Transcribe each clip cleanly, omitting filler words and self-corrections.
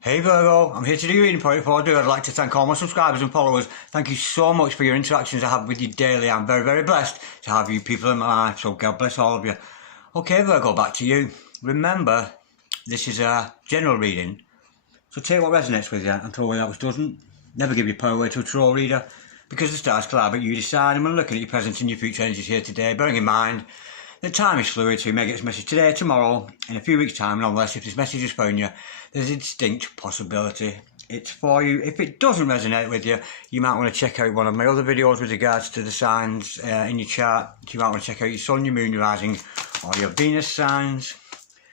Hey Virgo, I'm here to do your reading for you. Before I do, I'd like to thank all my subscribers and followers. Thank you so much for your interactions I have with you daily. I'm very, very blessed to have you people in my life, so God bless all of you. Okay Virgo, back to you. Remember, this is a general reading, so take what resonates with you and throw away what doesn't. Never give your power away to a tarot reader, because the stars collaborate, you decide, and when looking at your present and your future energies here today, bearing in mind that time is fluid, so you may get this message today, tomorrow, in a few weeks' time, and unless if this message has phoned you, there's a distinct possibility it's for you. If it doesn't resonate with you, you might want to check out one of my other videos with regards to the signs in your chart. You might want to check out your sun, your moon, your rising, or your Venus signs.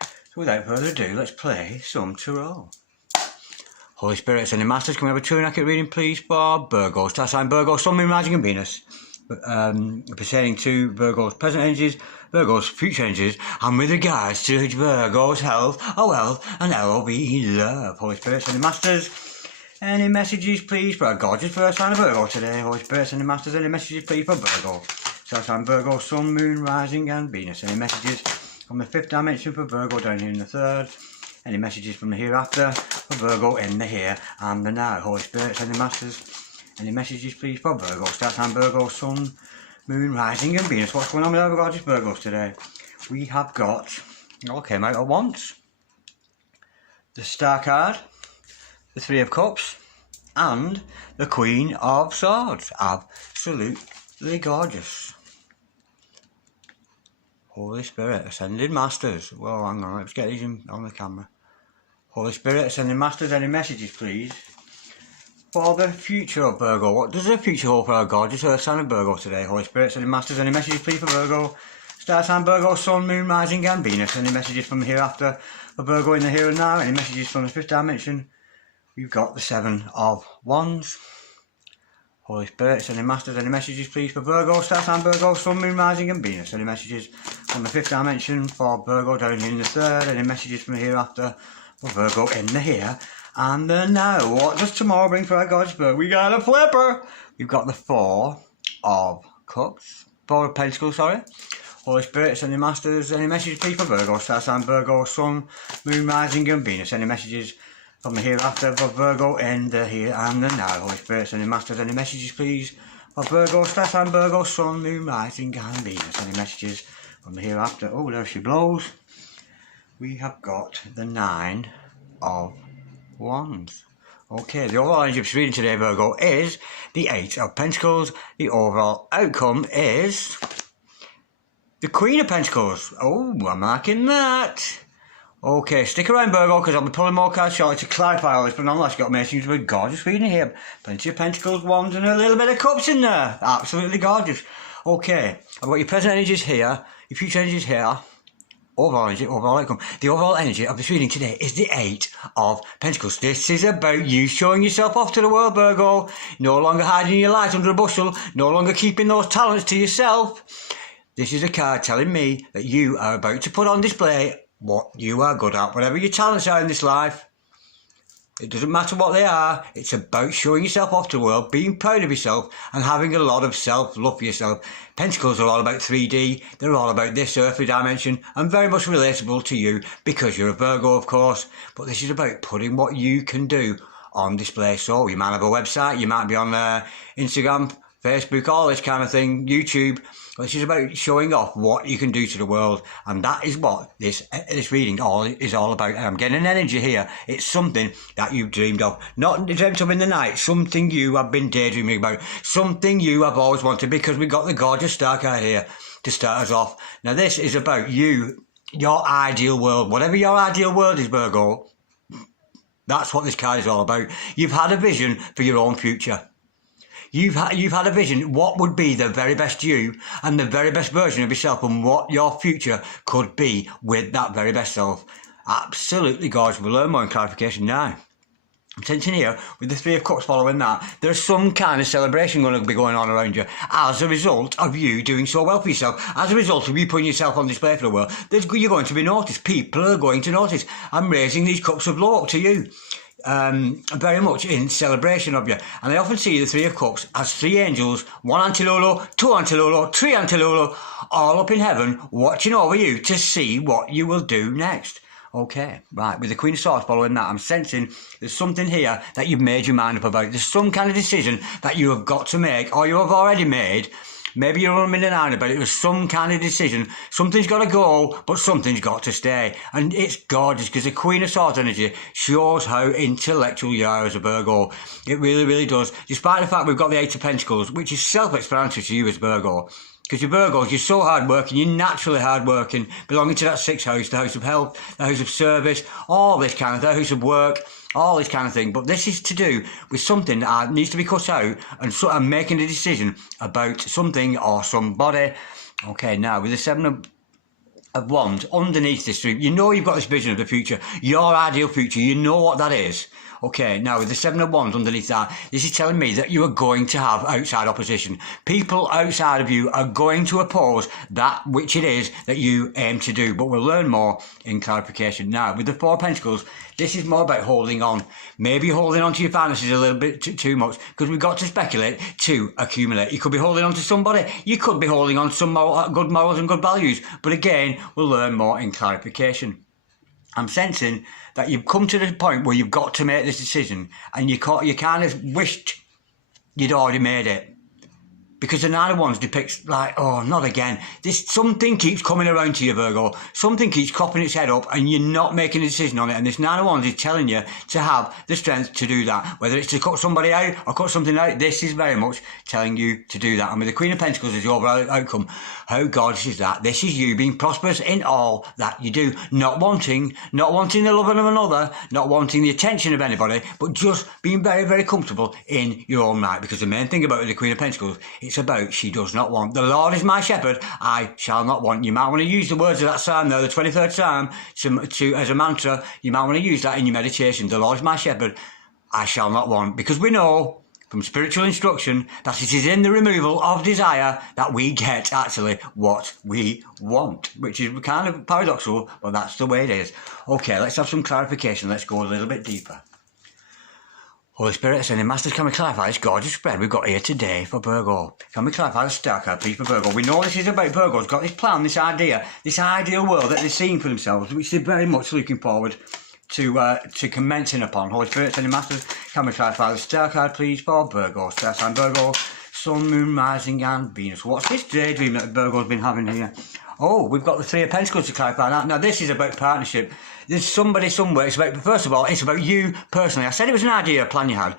So without further ado, let's play some tarot. Holy Spirits and the Masters, can we have a true and accurate reading, please, for Virgo? Star sign Virgo, sun, moon, rising, and Venus. Pertaining to Virgo's present energies, Virgo's future energies, and with regards to Virgo's health, wealth, and LOVE love. Holy Spirits and the Masters, any messages, please, for our gorgeous first sign of Virgo today? Holy Spirits and the Masters, any messages, please, for Virgo? Star sign Virgo, sun, moon, rising, and Venus. Any messages from the fifth dimension for Virgo down here in the third? Any messages from the hereafter for Virgo in the here and the now? Holy Spirits and the Masters, any messages, please, for Virgo? Star sign Virgo, sun, moon, rising, and Venus. What's going on with our gorgeous Virgos today? We have got, all came out at once, the Star card, the Three of Cups, and the Queen of Swords. Absolutely gorgeous. Holy Spirit, Ascended Masters. Well, hang on, let's get these on the camera. Holy Spirit, Ascended Masters, any messages, please, for the future of Virgo? What does the future hold for our gorgeous Earth sign of Virgo today? Holy Spirits and Masters, any messages, please, for Virgo? Star sign Virgo, sun, moon, rising, and Venus. Any messages from the hereafter for Virgo in the here and now? Any messages from the fifth dimension? We've got the Seven of Wands. Holy Spirits and Masters, any messages, please, for Virgo? Star sign Virgo, sun, moon, rising, and Venus. Any messages from the fifth dimension for Virgo down here in the third? Any messages from the hereafter for Virgo in the here and the now? What does tomorrow bring for our gorgeous Virgo? We got a flipper. We've got the Four of Pentacles, sorry. Holy Spirits and the Masters, any messages, please, for Virgo? Star sign Virgo, sun, moon, rising, and Venus. Any messages from the hereafter for Virgo in the here and the now? Holy Spirits and the Masters, any messages, please, for Virgo? Star sign Virgo, sun, moon, rising, and Venus. Any messages from the hereafter? Oh, there she blows. We have got the Nine of Wands. Okay, the overall energy of this reading today, Virgo, is the Eight of Pentacles. The overall outcome is the Queen of Pentacles. Oh, I'm liking that. Okay, stick around, Virgo, because I'll be pulling more cards shortly to clarify all this, but nonetheless, you've got messages with a gorgeous reading here. Plenty of Pentacles, Wands, and a little bit of Cups in there. Absolutely gorgeous. Okay, I've got your present energies here, your future energies here. Overall energy, overall outcome. The overall energy of this reading today is the Eight of Pentacles. This is about you showing yourself off to the world, Virgo. No longer hiding your light under a bushel. No longer keeping those talents to yourself. This is a card telling me that you are about to put on display what you are good at. Whatever your talents are in this life, it doesn't matter what they are. It's about showing yourself off to the world, being proud of yourself, and having a lot of self-love for yourself. Pentacles are all about 3D. They're all about this earthly dimension, and very much relatable to you because you're a Virgo, of course. But this is about putting what you can do on display. So you might have a website, you might be on Instagram, Facebook, all this kind of thing, YouTube. This is about showing off what you can do to the world, and that is what this reading is all about. I'm getting an energy here. It's something that you've dreamed of, not dreamt of in the night, something you have been daydreaming about, something you have always wanted, because we've got the gorgeous Star card here to start us off. Now this is about you, your ideal world. Whatever your ideal world is, Virgo, that's what this card is all about. You've had a vision for your own future. You've had a vision, what would be the very best you and the very best version of yourself, and what your future could be with that very best self. Absolutely gorgeous. We'll learn more in clarification now. I'm sensing here, with the Three of Cups following that, there's some kind of celebration going to be going on around you as a result of you doing so well for yourself, as a result of you putting yourself on display for the world. You're going to be noticed. People are going to notice. I'm raising these cups of love up to you. Very much in celebration of you. And I often see the Three of Cups as three angels, one Antilolo, two Antilolo, three Antilolo, all up in heaven watching over you to see what you will do next. Okay, right, with the Queen of Swords following that, I'm sensing there's something here that you've made your mind up about. There's some kind of decision that you have got to make, or you have already made. Maybe you're umming and ahhing about it. There's some kind of decision. Something's got to go, but something's got to stay. And it's gorgeous because the Queen of Swords energy shows how intellectual you are as a Virgo. It really, really does. Despite the fact we've got the Eight of Pentacles, which is self-explanatory to you as Virgo. Because you're Virgos, you're so hard-working, you're naturally hard-working, belonging to that sixth house, the house of health, the house of service, all this kind of thing, the house of work, all this kind of thing. But this is to do with something that needs to be cut out and making a decision about something or somebody. Okay, now with the Seven of Wands, underneath this, you know you've got this vision of the future, your ideal future, you know what that is. Okay, now with the Seven of Wands underneath that, this is telling me that you are going to have outside opposition. People outside of you are going to oppose that which it is that you aim to do. But we'll learn more in clarification. Now, with the Four of Pentacles, this is more about holding on. Maybe you're holding on to your finances a little bit too much because we've got to speculate to accumulate. You could be holding on to somebody. You could be holding on to some good morals and good values. But again, we'll learn more in clarification. I'm sensing that you've come to the point where you've got to make this decision and you kind of wished you'd already made it. Because the Nine of Wands depicts like, oh, not again. Something keeps coming around to you, Virgo. Something keeps cropping its head up and you're not making a decision on it. And this Nine of Wands is telling you to have the strength to do that. Whether it's to cut somebody out or cut something out, this is very much telling you to do that. And with the Queen of Pentacles as the overall outcome, how gorgeous is that? This is you being prosperous in all that you do. Not wanting the love of another, not wanting the attention of anybody, but just being very, very comfortable in your own right. Because the main thing about the Queen of Pentacles, it's about she does not want. The Lord is my shepherd, I shall not want. You might want to use the words of that psalm there, the 23rd psalm, as a mantra. You might want to use that in your meditation. The Lord is my shepherd, I shall not want. Because we know from spiritual instruction that it is in the removal of desire that we get actually what we want, which is kind of paradoxical, but that's the way it is. Okay, let's have some clarification. Let's go a little bit deeper. Holy Spirit, Ascending Masters, can we clarify this gorgeous spread we've got here today for Virgo? Can we clarify the star card, please, for Virgo? We know this is about Virgo's got this plan, this idea, this ideal world that they're seeing for themselves, which they're very much looking forward to commencing upon. Holy Spirit, Ascending Masters, can we clarify the star card, please, for Virgo? Star sign Virgo, Sun, Moon, Rising, and Venus. What's this daydream that Virgo's been having here? Oh, we've got the Three of Pentacles to clarify that. Now, this is about partnership. There's somebody somewhere. It's about, first of all, it's about you personally. I said it was an idea, a plan you had.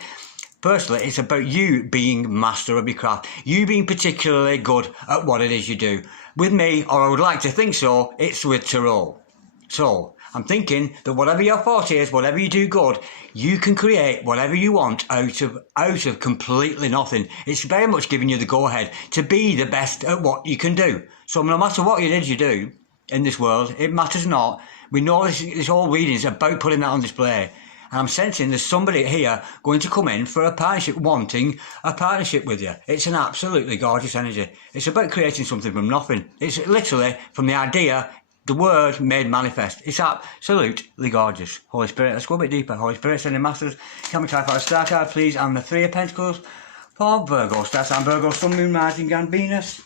Personally, it's about you being master of your craft. You being particularly good at what it is you do. With me, or I would like to think so, it's with Tarot. So, I'm thinking that whatever your forte is, whatever you do good, you can create whatever you want out of completely nothing. It's very much giving you the go-ahead to be the best at what you can do. So no matter what it is you do in this world, it matters not. We know this whole reading is about putting that on display. And I'm sensing there's somebody here going to come in for a partnership, wanting a partnership with you. It's an absolutely gorgeous energy. It's about creating something from nothing. It's literally from the idea, the word made manifest. It's absolutely gorgeous. Holy Spirit, let's go a bit deeper. Holy Spirit, Ascending Masters, can we clarify the star card, please, and the Three of Pentacles for Virgo. Star sign Virgo, Sun, Moon, Rising, and Venus.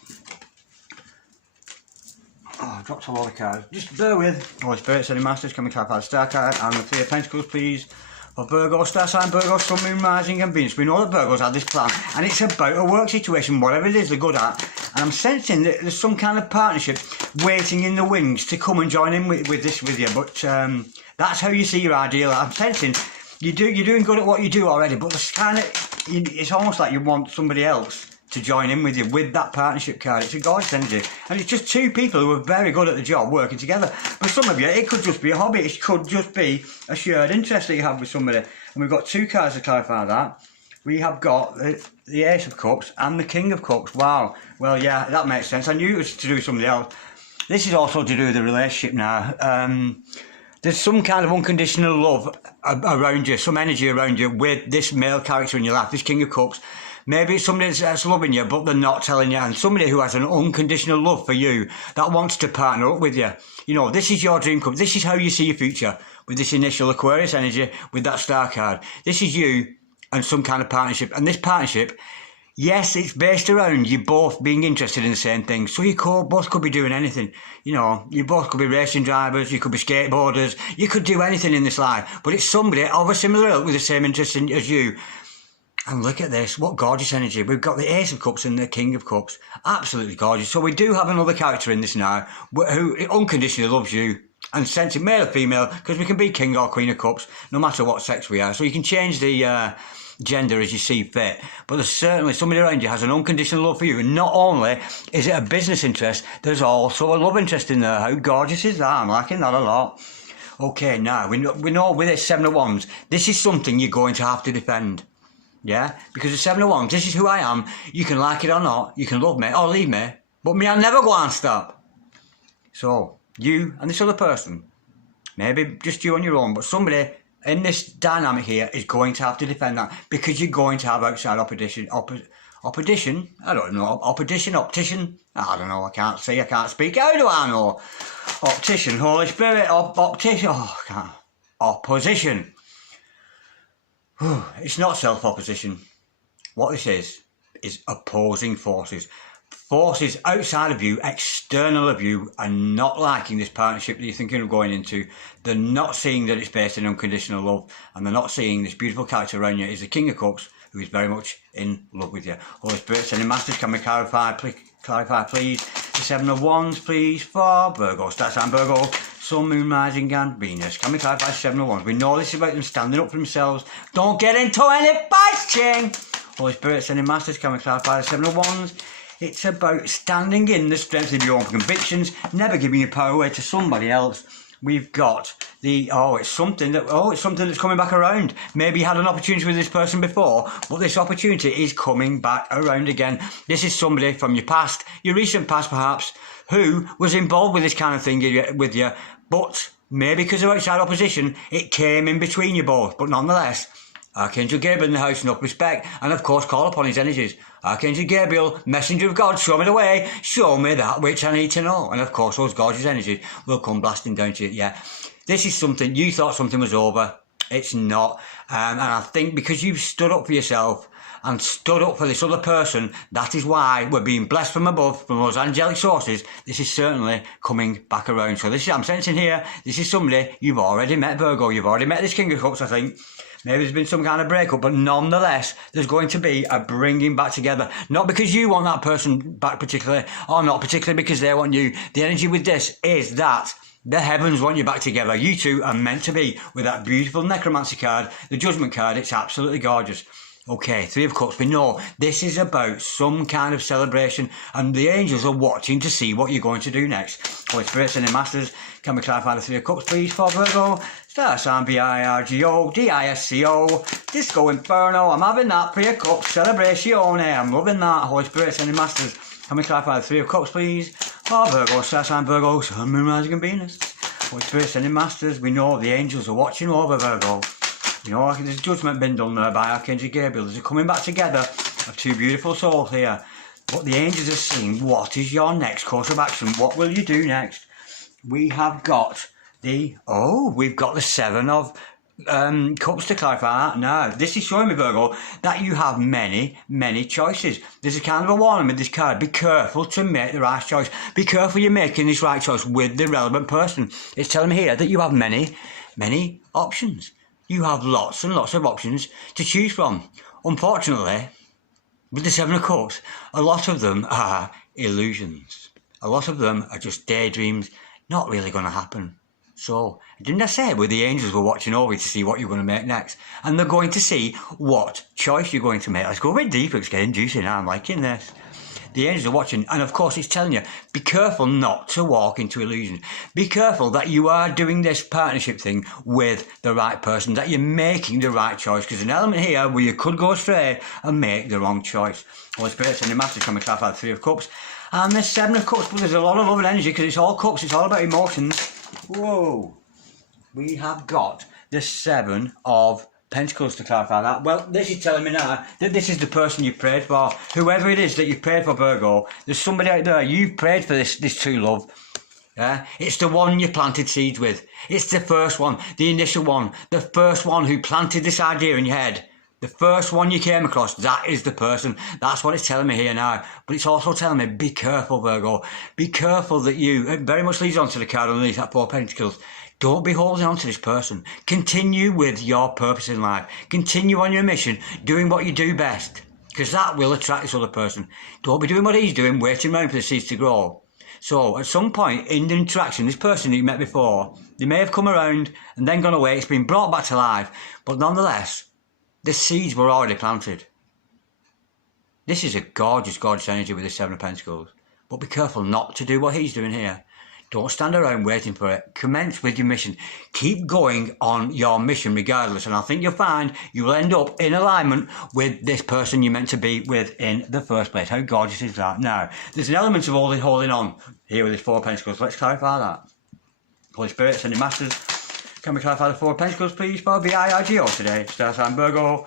Oh, I dropped a lot of cards. Just bear with. Holy Spirit, Ascending Masters, can we clarify the star card and the Three of Pentacles, please, for Virgo, star sign Virgo, Sun, Moon, Rising, and Venus. We know that Virgo's had this plan, and it's about a work situation, whatever it is they're good at. And I'm sensing that there's some kind of partnership waiting in the wings to come and join in with you. But that's how you see your ideal. I'm sensing you're doing good at what you do already, but it's almost like you want somebody else to join in with you with that partnership card. It's a gorgeous energy. And it's just two people who are very good at the job working together. For some of you, it could just be a hobby. It could just be a shared interest that you have with somebody. And we've got two cards to clarify that. We have got the Ace of Cups and the King of Cups. Wow. Well, yeah, that makes sense. I knew it was to do with somebody else. This is also to do with the relationship now. There's some kind of unconditional love around you, some energy around you with this male character in your life, this King of Cups. Maybe it's somebody that's loving you, but they're not telling you. And somebody who has an unconditional love for you that wants to partner up with you. You know, this is your dream come. This is how you see your future with this initial Aquarius energy, with that star card. This is you and some kind of partnership. And this partnership, Yes, it's based around you both being interested in the same thing. So you both could be doing anything. You know, you both could be racing drivers, you could be skateboarders, you could do anything in this life. But it's somebody of a similar ilk with the same interest as you. And look at this, what gorgeous energy. We've got the Ace of Cups and the King of Cups. Absolutely gorgeous. So we do have another character in this now who unconditionally loves you and sends it male or female, because we can be King or Queen of Cups no matter what sex we are. So you can change the gender as you see fit. But there's certainly somebody around you has an unconditional love for you. And not only is it a business interest, there's also a love interest in there. How gorgeous is that? I'm liking that a lot. Okay, now we know with this Seven of Wands, this is something you're going to have to defend. Yeah, because the Seven of Wands, this is who I am. You can like it or not, you can love me or leave me, but me, I'll never go and stop. So, you and this other person, maybe just you on your own, but somebody in this dynamic here is going to have to defend that, because you're going to have outside opposition. I don't know. Opposition, I don't know. I can't see. I can't speak. How do I know? Optician, Holy Spirit, optician. Oh, I can't. Opposition. It's not self-opposition. What this is opposing forces. Forces outside of you, external of you, are not liking this partnership that you're thinking of going into. They're not seeing that it's based on unconditional love, and they're not seeing this beautiful character around you is the King of Cups, who is very much in love with you. Holy Spirit, sending masters, can we clarify please? The Seven of Wands, please, for Virgo. Star sign Virgo, Sun, Moon, Rising and Venus. Can we clarify Seven of Wands? We know this is about them standing up for themselves. Don't get into any fights, Ching! Holy Spirit, sending masters, can we clarify the Seven of Wands? It's about standing in the strength of your own convictions, never giving your power away to somebody else. We've got the, it's something that's coming back around. Maybe you had an opportunity with this person before, but this opportunity is coming back around again. This is somebody from your past, your recent past perhaps, who was involved with this kind of thing with you, but maybe because of outside opposition, it came in between you both. But nonetheless, Archangel Gabriel in the house, enough respect, and of course call upon his energies. Archangel Gabriel, messenger of God, show me the way, show me that which I need to know. And of course those gorgeous energies will come blasting down to you. Yeah, this is something, you thought something was over, it's not. And I think because you've stood up for yourself and stood up for this other person, that is why we're being blessed from above, from those angelic sources. This is certainly coming back around. So this is, I'm sensing here, this is somebody you've already met, Virgo. You've already met this King of Cups, I think. Maybe there's been some kind of breakup, but nonetheless, there's going to be a bringing back together. Not because you want that person back particularly, or not particularly because they want you. The energy with this is that the heavens want you back together. You two are meant to be, with that beautiful necromancy card, the judgment card. It's absolutely gorgeous. Okay, Three of Cups, we know this is about some kind of celebration, and the angels are watching to see what you're going to do next. Holy Spirit, sending masters, can we clarify the Three of Cups, please, for Virgo? Star sign Virgo, Disco, Disco Inferno, I'm having that Three of Cups, celebration, I'm loving that. Holy Spirit, sending masters, can we clarify the Three of Cups, please, for Virgo? Star sign Virgo, Sun, Moon, Rising and Venus. Holy Spirit, sending masters, we know the angels are watching over Virgo. You know, there's a judgment been done there by Archangel Gabriel. There's a coming back together of two beautiful souls here. But the angels are seeing, what is your next course of action? What will you do next? We have got we've got the Seven of Cups to clarify that. Now, this is showing me, Virgo, that you have many, many choices. There's a kind of a warning with this card. Be careful to make the right choice. Be careful you're making this right choice with the relevant person. It's telling me here that you have many, many options. You have lots and lots of options to choose from. Unfortunately, with the Seven of Cups, a lot of them are illusions. A lot of them are just daydreams, not really going to happen. So, didn't I say with the angels were watching over you to see what you're going to make next? And they're going to see what choice you're going to make. Let's go a bit deeper, it's getting juicy now, I'm liking this. The angels are watching, and of course it's telling you, be careful not to walk into illusion. Be careful that you are doing this partnership thing with the right person, that you're making the right choice, because there's an element here where you could go astray and make the wrong choice. Holy Spirit, sending masters, coming to the Three of Cups, and the Seven of Cups, but there's a lot of love and energy, because it's all cups, it's all about emotions. Whoa! We have got the Seven of Pentacles to clarify that. Well, this is telling me now that this is the person you prayed for. Whoever it is that you've prayed for, Virgo, there's somebody out there, you've prayed for this true love. Yeah? It's the one you planted seeds with. It's the first one, the initial one, the first one who planted this idea in your head. The first one you came across, that is the person. That's what it's telling me here now. But it's also telling me, be careful, Virgo. Be careful that it very much leads on to the card underneath that Four of Pentacles. Don't be holding on to this person. Continue with your purpose in life. Continue on your mission, doing what you do best. Because that will attract this other person. Don't be doing what he's doing, waiting around for the seeds to grow. So at some point in the interaction, this person that you met before, they may have come around and then gone away. It's been brought back to life. But nonetheless, the seeds were already planted. This is a gorgeous, gorgeous energy with the Seven of Pentacles. But be careful not to do what he's doing here. Don't stand around waiting for it. Commence with your mission. Keep going on your mission regardless. And I think you'll find you will end up in alignment with this person you're meant to be with in the first place. How gorgeous is that? Now, there's an element of holding on here with this Four of Pentacles. Let's clarify that. Holy Spirit, sending masters. Can we clarify the Four of Pentacles, please, for VIRGO today? Star sign Virgo,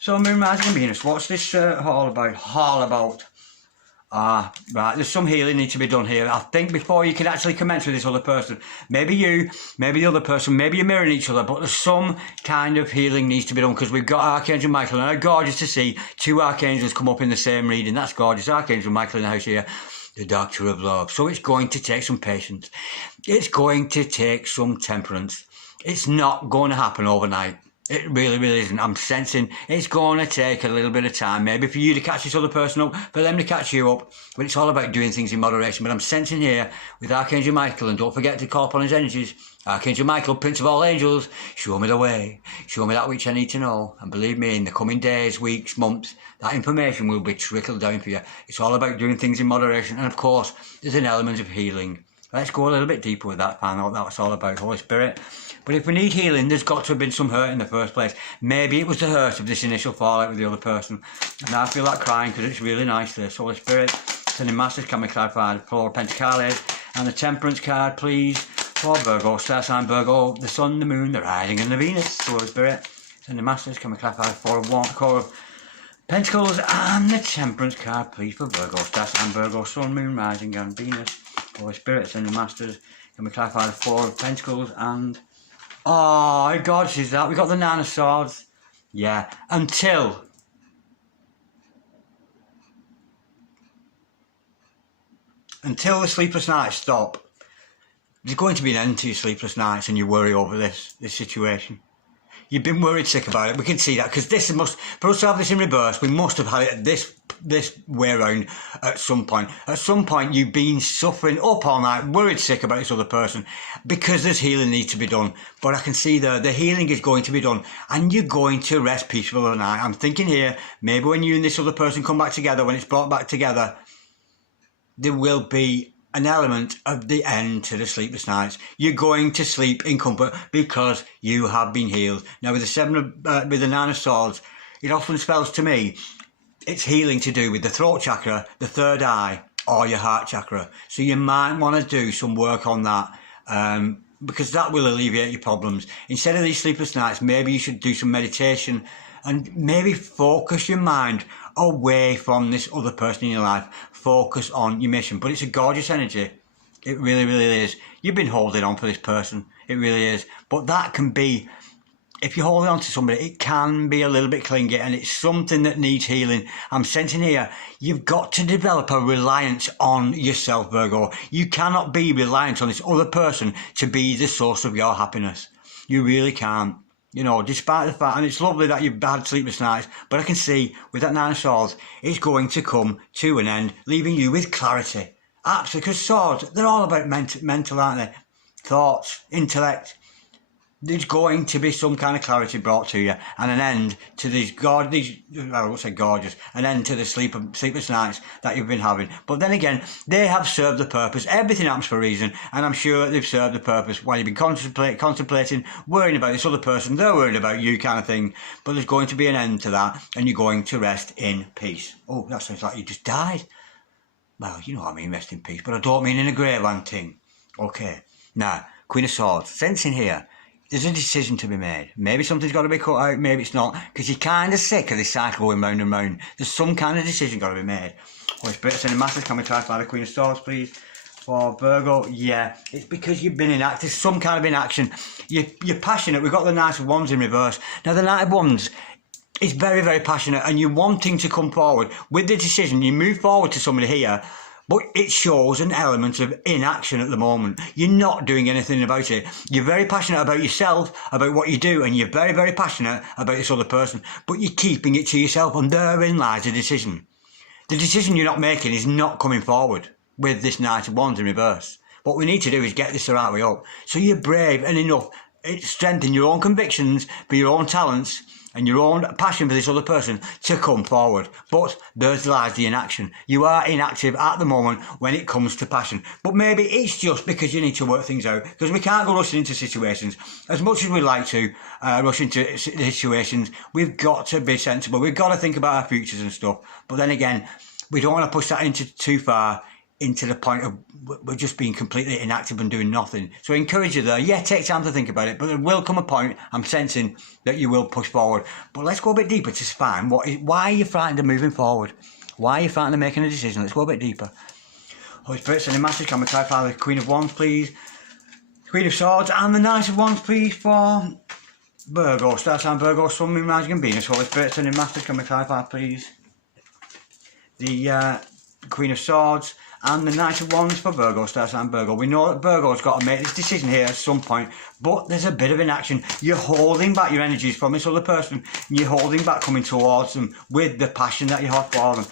Sun, Moon, Rising and Venus. What's this all about? All about. Right, there's some healing needs to be done here. I think before you can actually commence with this other person, maybe you, maybe the other person, maybe you're mirroring each other, but there's some kind of healing needs to be done because we've got Archangel Michael, and how gorgeous to see two archangels come up in the same reading. That's gorgeous. Archangel Michael in the house here. The Doctor of Love. So it's going to take some patience. It's going to take some temperance. It's not going to happen overnight. It really, really isn't. I'm sensing it's going to take a little bit of time, maybe for you to catch this other person up, for them to catch you up, but it's all about doing things in moderation. But I'm sensing here with Archangel Michael, and don't forget to call upon his energies. Archangel Michael, Prince of all angels, show me the way, show me that which I need to know. And believe me, in the coming days, weeks, months, that information will be trickled down for you. It's all about doing things in moderation, and of course, there's an element of healing. Let's go a little bit deeper with that, find out what that's all about, Holy Spirit. But if we need healing, there's got to have been some hurt in the first place. Maybe it was the hurt of this initial fallout with the other person. And I feel like crying because it's really nice this. Holy Spirit, sending masters, can we clarify the Four of Pentacles and the Temperance card, please, for Virgo, star sign Virgo, the Sun, the Moon, the Rising and the Venus. Holy Spirit, sending masters, can we clarify the Four of Pentacles and the Temperance card, please, for Virgo, star sign Virgo, Sun, Moon, Rising and Venus. Holy Spirit, sending masters, can we clarify the Four of Pentacles and... Oh, how gorgeous is that? We got the Nine of Swords. Yeah, until the sleepless nights stop. There's going to be an end to your sleepless nights and you worry over this situation. You've been worried sick about it. We can see that because for us to have this in reverse, we must have had it this way around at some point. At some point, you've been suffering up all night, worried sick about this other person because there's healing needs to be done. But I can see the healing is going to be done and you're going to rest peaceful tonight. I'm thinking here, maybe when you and this other person come back together, when it's brought back together, there will be an element of the end to the sleepless nights. You're going to sleep in comfort because you have been healed. Now with the Nine of Swords, it often spells to me, it's healing to do with the throat chakra, the third eye, or your heart chakra. So you might want to do some work on that because that will alleviate your problems. Instead of these sleepless nights, maybe you should do some meditation and maybe focus your mind away from this other person in your life. Focus on your mission. But it's a gorgeous energy. It really, really is. You've been holding on for this person. It really is. But that can be, if you're holding on to somebody, it can be a little bit clingy and it's something that needs healing. I'm sensing here, you've got to develop a reliance on yourself, Virgo. You cannot be reliant on this other person to be the source of your happiness. You really can't. You know, despite the fact, and it's lovely that you've had sleepless nights, but I can see with that Nine of Swords, it's going to come to an end, leaving you with clarity. Absolutely, because swords, they're all about mental, aren't they? Thoughts, intellect. There's going to be some kind of clarity brought to you and an end to I won't say gorgeous, an end to the sleepless nights that you've been having. But then again, they have served the purpose. Everything happens for a reason, and I'm sure they've served the purpose while you've been contemplating, worrying about this other person, they're worried about you kind of thing. But there's going to be an end to that, and you're going to rest in peace. Oh, that sounds like you just died. Well, you know what I mean, rest in peace, but I don't mean in a grey land thing. Okay, now, Queen of Swords, sensing here, there's a decision to be made. Maybe something's got to be cut out, maybe it's not, because you're kind of sick of this cycle going round and round. There's some kind of decision got to be made. Holy Spirit, sending masters, can we clarify the Queen of Swords, please? For Virgo, yeah, it's because you've been there's some kind of inaction. You're passionate. We've got the Knight of Wands in reverse. Now, the Knight of Wands, is very, very passionate, and you're wanting to come forward with the decision. You move forward to somebody here, but it shows an element of inaction at the moment. You're not doing anything about it. You're very passionate about yourself, about what you do, and you're very, very passionate about this other person, but you're keeping it to yourself, and therein lies the decision. The decision you're not making is not coming forward with this Knight of Wands in reverse. What we need to do is get this the right way up. So you're brave and enough. Strengthen your own convictions for your own talents and your own passion for this other person to come forward. But there lies the inaction. You are inactive at the moment when it comes to passion. But maybe it's just because you need to work things out. Because we can't go rushing into situations. As much as we like to rush into situations, we've got to be sensible. We've got to think about our futures and stuff. But then again, we don't want to push that into too far, into the point of we're just being completely inactive and doing nothing. So I encourage you there. Yeah, take time to think about it, but there will come a point, I'm sensing, that you will push forward. But let's go a bit deeper to find why are you frightened of moving forward? Why are you frightened of making a decision? Let's go a bit deeper. Holy Spirit, sending message. Can we clarify the Queen of Wands, please? Queen of Swords and the Knight of Wands, please, for Virgo. Star sign Virgo, Sun, Moon, Rising and Venus. Holy Spirit, sending message. Can we clarify, please? The Queen of Swords and the Knight of Wands for Virgo, Star sign Virgo. We know that Virgo's got to make this decision here at some point, but there's a bit of inaction. You're holding back your energies from this other person, and you're holding back coming towards them with the passion that you have for them.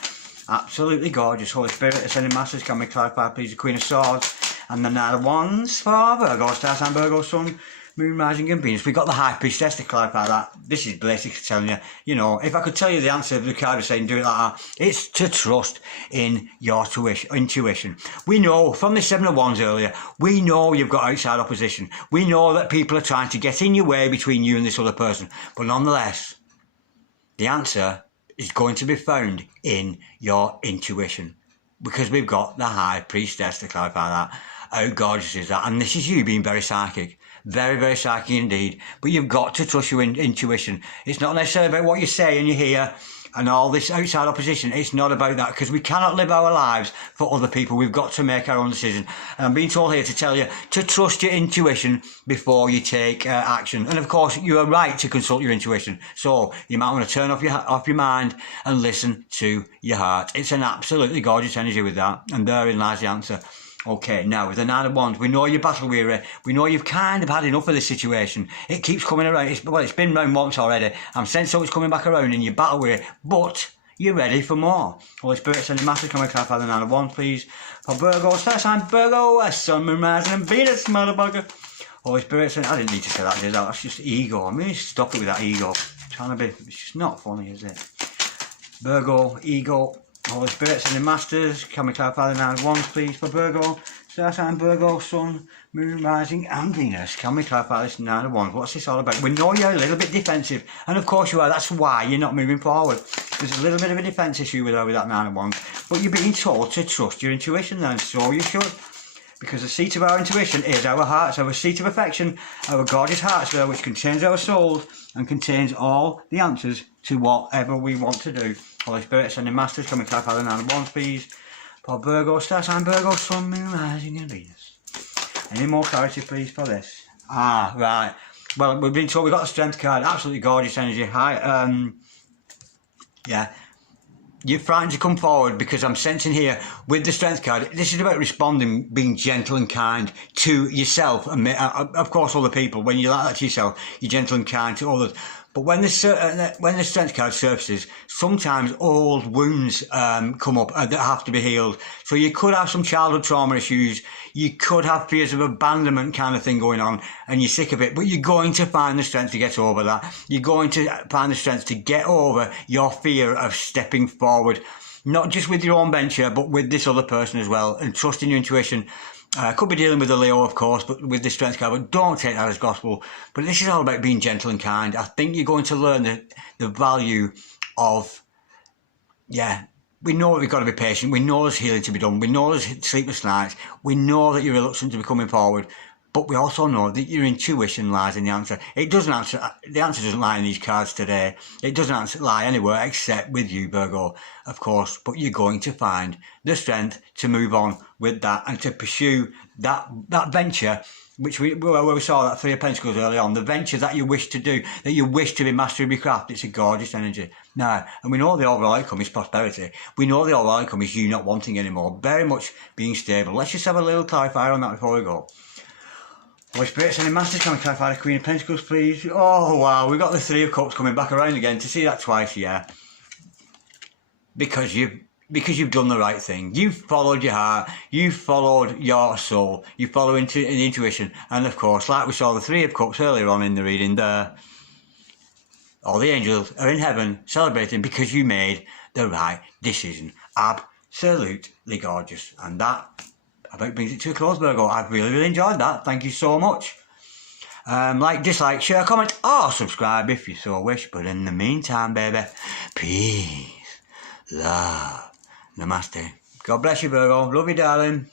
Absolutely gorgeous. Holy Spirit, sending masters. Can we clarify, please, the Queen of Swords and the Knight of Wands for Virgo, Star sign Virgo, Sun, Moon, Rising and Venus. We've got the High Priestess to clarify that. This is basically telling you, you know, if I could tell you the answer, the card is saying do it like that, it's to trust in your intuition. We know from the Seven of Wands earlier, we know you've got outside opposition. We know that people are trying to get in your way between you and this other person. But nonetheless, the answer is going to be found in your intuition. Because we've got the High Priestess to clarify that. How gorgeous is that? And this is you being very psychic. Very, very psychic indeed. But you've got to trust your intuition. It's not necessarily about what you say and you hear and all this outside opposition. It's not about that, because we cannot live our lives for other people. We've got to make our own decision. And I'm being told here to tell you to trust your intuition before you take action. And of course, you are right to consult your intuition. So you might want to turn off your mind and listen to your heart. It's an absolutely gorgeous energy with that. And therein lies the answer. Okay, now with the Nine of Wands, we know you're battle weary. We know you've kind of had enough of this situation. It keeps coming around. It's been round once already. I'm sensing it's coming back around and you're battle weary, but you're ready for more. Holy Spirit, sending massive. Can we clarify the Nine of Wands, please? For Virgo, Star sign Virgo, Sun, Moon, Rising and Venus, motherfucker. Holy Spirit, sending. I didn't need to say that, did I? That's just ego. I'm really stop it with that ego. Trying to be. It's just not funny, is it? Virgo, ego. Holy Spirit, sending masters. Can we clarify the Nine of Wands, please, for Virgo? Star sign Virgo, Sun, Moon, Rising and Venus. Can we clarify this Nine of Wands? What's this all about? We know you're a little bit defensive, and of course you are. That's why you're not moving forward. There's a little bit of a defence issue with that Nine of Wands, but you're being told to trust your intuition then, so you should. Because the seat of our intuition is our hearts, our seat of affection, our gorgeous hearts there, which contains our souls and contains all the answers to whatever we want to do. Holy Spirit, sending masters. Can we clarify the Nine of Wands, please? For Virgo, Star sign Virgo, Sun, Moon, Rising and Venus. Any more clarity, please, for this? Ah, right. Well, we've been told we've got the Strength card. Absolutely gorgeous energy. Hi, yeah. You're frightened to come forward because I'm sensing here with the Strength card, this is about responding, being gentle and kind to yourself and of course other people. When you're like that to yourself, you're gentle and kind to others. But when the Strength card surfaces, sometimes old wounds come up that have to be healed. So you could have some childhood trauma issues. You could have fears of abandonment kind of thing going on, and you're sick of it. But you're going to find the strength to get over that. You're going to find the strength to get over your fear of stepping forward, not just with your own venture, but with this other person as well, and trusting your intuition. Could be dealing with a Leo, of course, but with the Strength card, but don't take that as gospel. But this is all about being gentle and kind. I think you're going to learn the value of, yeah, we know that we've got to be patient. We know there's healing to be done. We know there's sleepless nights. We know that you're reluctant to be coming forward. But we also know that your intuition lies in the answer. The answer doesn't lie in these cards today. It doesn't lie anywhere except with you, Virgo, of course. But you're going to find the strength to move on with that and to pursue that venture which we saw that Three of Pentacles early on, the venture that you wish to do, that you wish to be master of your craft, it's a gorgeous energy. Now, and we know the overall outcome is prosperity. We know the overall outcome is you not wanting anymore, very much being stable. Let's just have a little clarifier on that before we go. Holy Spirit, sending masters, can we clarify the Queen of Pentacles, please? Oh, wow, we got the Three of Cups coming back around again. To see that twice, yeah. Because you've done the right thing. You've followed your heart, you've followed your soul, you follow into an intuition, and of course, like we saw the Three of Cups earlier on in the reading there, all the angels are in heaven celebrating because you made the right decision. Absolutely gorgeous. And that about brings it to a close, Virgo. I've really enjoyed that. Thank you so much. Like, dislike, share, comment, or subscribe if you so wish. But in the meantime, baby, peace, love, namaste. God bless you, Virgo. Love you, darling.